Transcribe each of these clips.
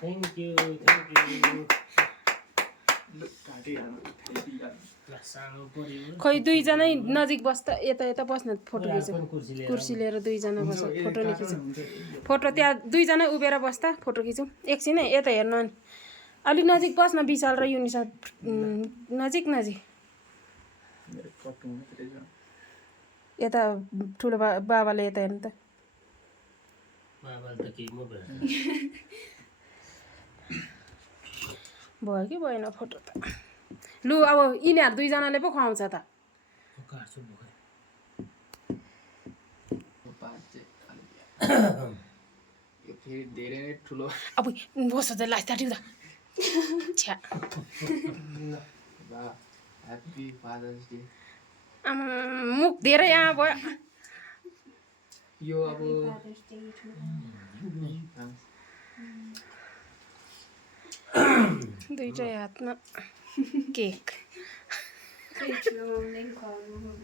thank you खोइ दुईजनै नजिक बस्दा यता यता बस्न फोटो खिचौँ कुर्सी लिएर दुईजना बस्छ फोटो नि खिचौँ फोटो त्यहाँ दुईजना उभिएर बस्दा फोटो खिचौँ एकछिन है यता हेर्नु अनि अलिक नजिक बस्न विशाल र युनिसा नजिक नजिक यता ठुलो बाबाले यता हेर्नु त भयो कि भएन फोटो त लु अब यिनीहरू दुईजनाले पो खुवाउँछ त अब बस लास्ट टाट्यौ त छ्या मुख धेरै यहाँ भयो यो अब दुईटै हातमा केक मम्मीले नि खोइ खुवाउनु भएको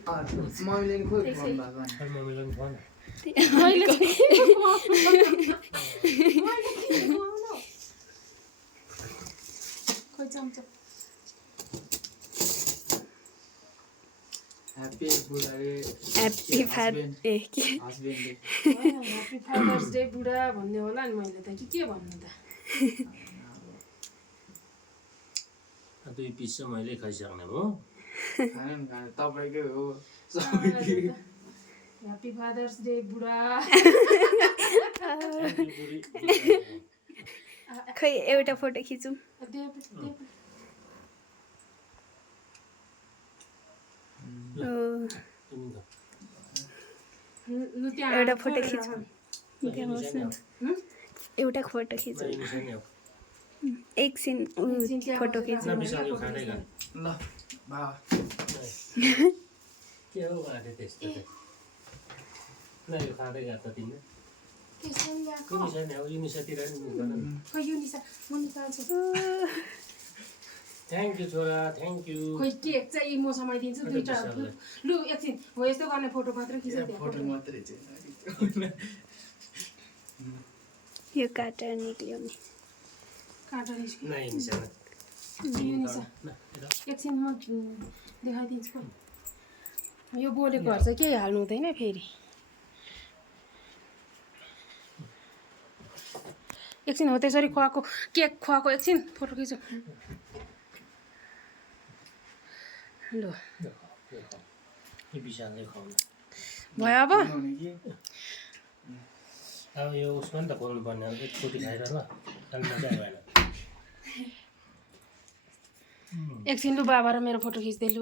अहिले ह्याप्पी बुढाले ह्याप्पी फादर्स हस्बेन्डले डे बुढा भन्ने होला नि मैले त के भन्नु त दुई पिस चाहिँ मैले खाइसक्ने हो खानु तपाईँकै हो ह्याप्पी फादर्स डे बुढा खै एउटा फोटो खिचौँ एउटा फोटो खिचौँ एउटा फोटो खिचौँ एकछिन फोटो खिचौँ ल बाबा के हो गाडे त्यस्तो त ल यो खाँदै गएको त तिमीले युनिसा नि अब युनिसातिर नि थ्याङ्क यू छोरा थ्याङ्क यू खोइ केक चाहिँ म समाइदिन्छु दुईटा लु एकछिन हो यस्तो गर्ने फोटो मात्रै खिच्छ फोटो मात्रै चाहिँ यो काटेर निक्ल्यो नि काटेर निस्क्यो न युनिसा युनिसा एकछिन म देखाइदिन्छु यो बोलेकोहरू चाहिँ केही हाल्नु हुँदैन फेरि एकछिन हो त्यसरी खुवाएको केक खुवाएको एकछिन फोटो खिचौँ ल विशालले खुवाउनु भयो अब अब यो उसमा नि त बोल्नु पर्ने अब एकचोटि खाएर ल अलि मजा भएन एकछिन लु बाबा र मेरो फोटो खिच्दै लु